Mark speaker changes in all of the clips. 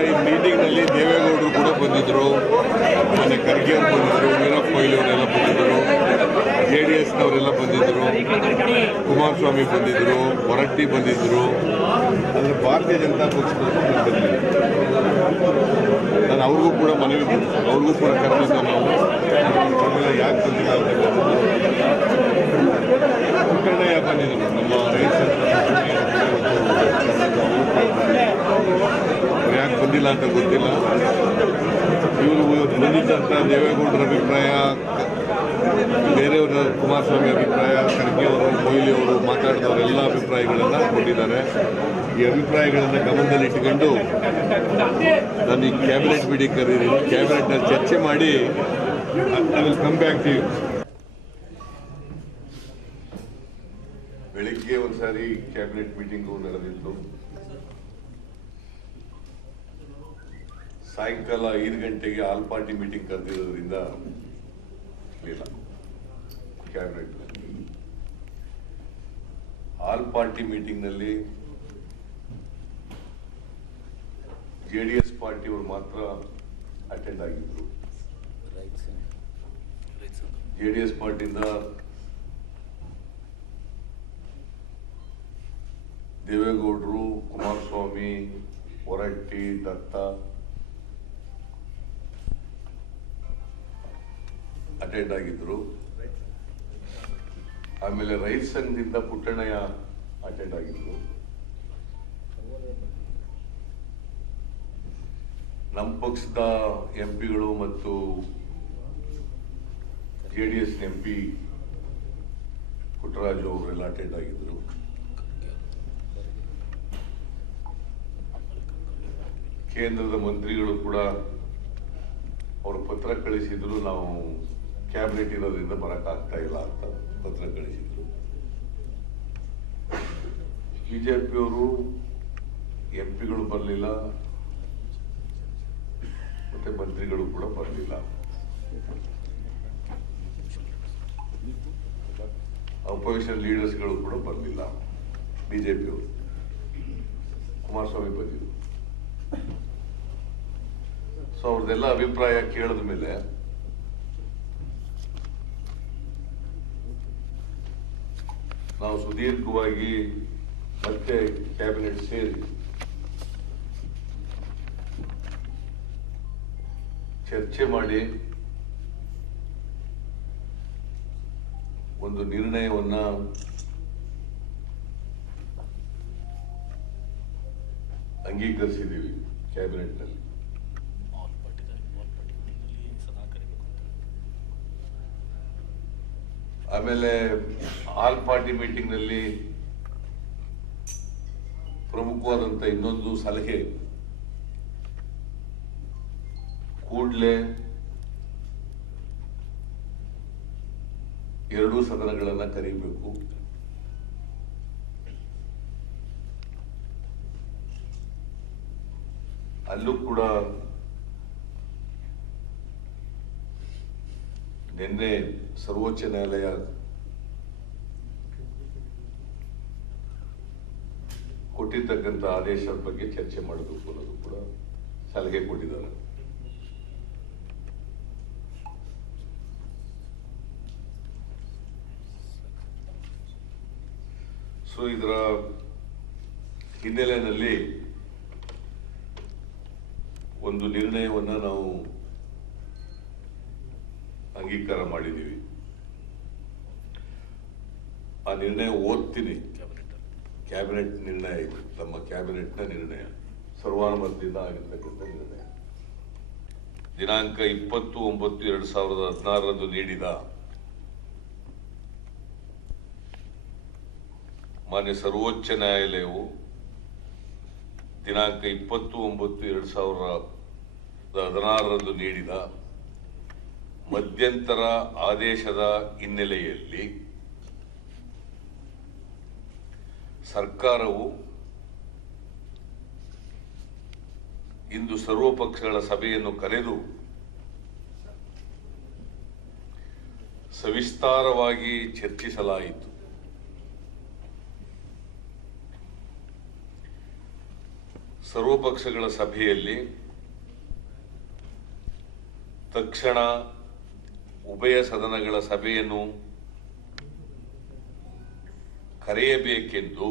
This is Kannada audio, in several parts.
Speaker 1: ಈ ಮೀಟಿಂಗ್ನಲ್ಲಿ ದೇವೇಗೌಡರು ಕೂಡ ಬಂದಿದ್ದರು ಮೊನ್ನೆ ಖರ್ಗೆ ಅವರು ಬಂದಿದ್ದರು, ವೀರಪ್ಪ ಅವರೆಲ್ಲ ಬಂದಿದ್ದರು, ಜೆ ಡಿ ಎಸ್ನವರೆಲ್ಲ ಬಂದಿದ್ದರು, ಕುಮಾರಸ್ವಾಮಿ ಬಂದಿದ್ದರು, ಹೊರಟ್ಟಿ ಬಂದಿದ್ದರು. ಅಂದರೆ ಭಾರತೀಯ ಜನತಾ ಪಕ್ಷದವರು ಬಂದಿರಲಿಲ್ಲ ನಾನು ಅವ್ರಿಗೂ ಕೂಡ ಮನವಿ ಅವ್ರಿಗೂ ಕೂಡ ಕರೆದಿದ್ದೆ ನಾವು ಯಾಕೆ ಗೊತ್ತಿಲ್ಲ. ಪುಟ್ಟಣ್ಣಯ್ಯ ಬಂದಿದ್ದರು ನಮ್ಮ ರೈತ ಯಾಕೆ ಬಂದಿಲ್ಲ ಅಂತ ಗೊತ್ತಿಲ್ಲ. ಇವರು ಬಂದಿದ್ದಂಥ ದೇವೇಗೌಡರ ಅಭಿಪ್ರಾಯ, ಬೇರೆಯವರ ಕುಮಾರಸ್ವಾಮಿ ಅಭಿಪ್ರಾಯ, ಖರ್ಗೆ ಅವರು, ಮೊಯ್ಲಿ ಅವರು ಮಾತಾಡಿದವರ ಎಲ್ಲ ಅಭಿಪ್ರಾಯಗಳನ್ನು ಕೊಟ್ಟಿದ್ದಾರೆ. ಈ ಅಭಿಪ್ರಾಯಗಳನ್ನು ಗಮನದಲ್ಲಿಟ್ಟುಕೊಂಡು ನಾನು ಈ ಕ್ಯಾಬಿನೆಟ್ ಮೀಟಿಂಗ್ ಕರೀರಿ ಕ್ಯಾಬಿನೆಟ್ನಲ್ಲಿ ಚರ್ಚೆ ಮಾಡಿ ಕಮ್ ಬ್ಯಾಕ್ ಟು ಬೆಳಿಗ್ಗೆ ಒಂದ್ಸಾರಿ ಕ್ಯಾಬಿನೆಟ್ ಮೀಟಿಂಗ್ ನಡೆದಿತ್ತು ಸಾಯಂಕಾಲ ಐದು ಗಂಟೆಗೆ ಆಲ್ ಪಾರ್ಟಿ ಮೀಟಿಂಗ್ ಕರೆದಿರೋದ್ರಿಂದ ಕ್ಯಾಬಿನೆಟ್ ಆಲ್ ಪಾರ್ಟಿ ಮೀಟಿಂಗ್ನಲ್ಲಿ ಜೆ ಡಿ ಎಸ್ ಪಾರ್ಟಿಯವರು ಮಾತ್ರ ಅಟೆಂಡ್ ಆಗಿದ್ರು. ಜೆ ಡಿ ಎಸ್ ಪಾರ್ಟಿಯಿಂದ ದೇವೇಗೌಡರು, ಕುಮಾರಸ್ವಾಮಿ, ಹೊರಟ್ಟಿ, ದತ್ತ ಅಟೆಂಡ್ ಆಗಿದ್ರು. ಆಮೇಲೆ ರೈತ ಸಂಘದಿಂದ ಪುಟ್ಟಣ್ಣಯ್ಯ ಅಟೆಂಡ್ ಆಗಿದ್ರು. ನಮ್ಮ ಪಕ್ಷದ ಎಂ ಪಿಗಳು ಮತ್ತು J D S M P Puttaraju ಅವರೆಲ್ಲ ಅಟೆಂಡ್ ಆಗಿದ್ದರು ಕೇಂದ್ರದ ಮಂತ್ರಿಗಳು ಕೂಡ ಅವರು ಪತ್ರ ಕಳಿಸಿದ್ರು. ನಾವು ಕ್ಯಾಬಿನೆಟ್ ಇರೋದ್ರಿಂದ ಬರೋಕ್ಕಾಗ್ತಾ ಇಲ್ಲ ಅಂತ ಪತ್ರ ಕಳಿಸಿದ್ರು. ಬಿಜೆಪಿಯವರು ಎಂ ಪಿಗಳು ಬರಲಿಲ್ಲ. ಮತ್ತೆ ಮಂತ್ರಿಗಳು ಕೂಡ ಬರಲಿಲ್ಲ. ಅಪೋಸಿಷನ್ ಲೀಡರ್ಸ್ಗಳು ಕೂಡ ಬರಲಿಲ್ಲ. ಬಿಜೆಪಿಯವರು ಕುಮಾರಸ್ವಾಮಿ ಬಂದಿದ್ರು. ಸೊ ಅವ್ರದ್ದೆಲ್ಲ ಅಭಿಪ್ರಾಯ ಕೇಳಿದ ಮೇಲೆ ನಾವು ಸುದೀರ್ಘವಾಗಿ ಮತ್ತೆ ಕ್ಯಾಬಿನೆಟ್ ಸೇರಿ ಚರ್ಚೆ ಮಾಡಿ ಒಂದು ನಿರ್ಣಯವನ್ನ ಅಂಗೀಕರಿಸಿದ್ದೀವಿ ಕ್ಯಾಬಿನೆಟ್ನಲ್ಲಿ. ಆಮೇಲೆ ಆಲ್ ಪಾರ್ಟಿ ಮೀಟಿಂಗ್ನಲ್ಲಿ ಪ್ರಮುಖವಾದಂಥ ಇನ್ನೊಂದು ಸಲಹೆ ಕೂಡಲೇ ಎರಡೂ ಸದನಗಳನ್ನು ಕರೀಬೇಕು. ಅಲ್ಲೂ ಕೂಡ ನಿನ್ನೆ ಸರ್ವೋಚ್ಚ ನ್ಯಾಯಾಲಯ ಕೊಟ್ಟಿರ್ತಕ್ಕಂಥ ಆದೇಶದ ಬಗ್ಗೆ ಚರ್ಚೆ ಮಾಡಬೇಕು ಅನ್ನೋದು ಕೂಡ ಸಲಹೆ ಕೊಟ್ಟಿದ್ದಾರೆ. ಸೊ ಇದರ ಹಿನ್ನೆಲೆಯಲ್ಲಿ ಒಂದು ನಿರ್ಣಯವನ್ನು ನಾವು ಅಂಗೀಕಾರ ಮಾಡಿದ್ದೀವಿ. ಆ ನಿರ್ಣಯ ಓದ್ತೀನಿ. ಕ್ಯಾಬಿನೆಟ್ ನಿರ್ಣಯ ಇದು, ನಮ್ಮ ಕ್ಯಾಬಿನೆಟ್ನ ನಿರ್ಣಯ, ಸರ್ವಾನುಮತದಿಂದ ಆಗಿರ್ತಕ್ಕಂಥ ನಿರ್ಣಯ. ದಿನಾಂಕ ಇಪ್ಪತ್ತು ಒಂಬತ್ತು ಎರಡು ಸಾವಿರದ ಹದಿನಾರರಂದು ನೀಡಿದ ಮಾನ್ಯ ಸರ್ವೋಚ್ಚ ನ್ಯಾಯಾಲಯವು ದಿನಾಂಕ ಇಪ್ಪತ್ತು ಒಂಬತ್ತು ಎರಡು ಸಾವಿರದ ಹದಿನಾರರಂದು ನೀಡಿದ ಮಧ್ಯಂತರ ಆದೇಶದ ಹಿನ್ನೆಲೆಯಲ್ಲಿ ಸರ್ಕಾರವು ಇಂದು ಸರ್ವಪಕ್ಷಗಳ ಸಭೆಯನ್ನು ಕರೆದು ಸವಿಸ್ತಾರವಾಗಿ ಚರ್ಚಿಸಲಾಯಿತು. ಸರ್ವಪಕ್ಷಗಳ ಸಭೆಯಲ್ಲಿ ತಕ್ಷಣ ಉಭಯ ಸದನಗಳ ಸಭೆಯನ್ನು ಕರೆಯಬೇಕೆಂದು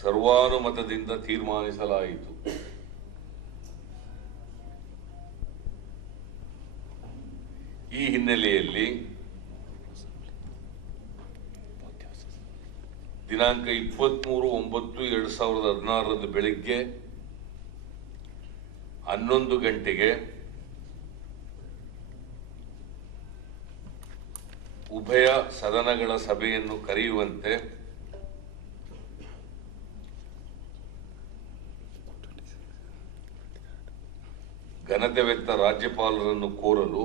Speaker 1: ಸರ್ವಾನುಮತದಿಂದ ತೀರ್ಮಾನಿಸಲಾಯಿತು. ಈ ಹಿನ್ನೆಲೆಯಲ್ಲಿ ದಿನಾಂಕ ಇಪ್ಪತ್ಮೂರು ಒಂಬತ್ತು ಎರಡು ಸಾವಿರದ ಹದಿನಾರರಂದು ಬೆಳಿಗ್ಗೆ ಹನ್ನೊಂದು ಗಂಟೆಗೆ ಉಭಯ ಸದನಗಳ ಸಭೆಯನ್ನು ಕರೆಯುವಂತೆ ಘನತೆವೆತ್ತ ರಾಜ್ಯಪಾಲರನ್ನು ಕೋರಲು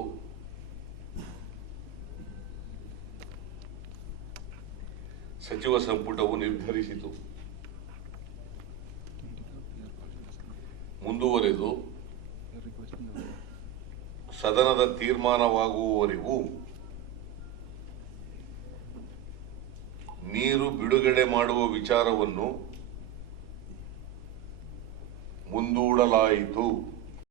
Speaker 1: ಸಚಿವ ಸಂಪುಟವು ನಿರ್ಧರಿಸಿತು. ಮುಂದುವರೆದು ಸದನದ ತೀರ್ಮಾನವಾಗುವವರೆಗೂ ನೀರು ಬಿಡುಗಡೆ ಮಾಡುವ ವಿಚಾರವನ್ನು ಮುಂದೂಡಲಾಯಿತು.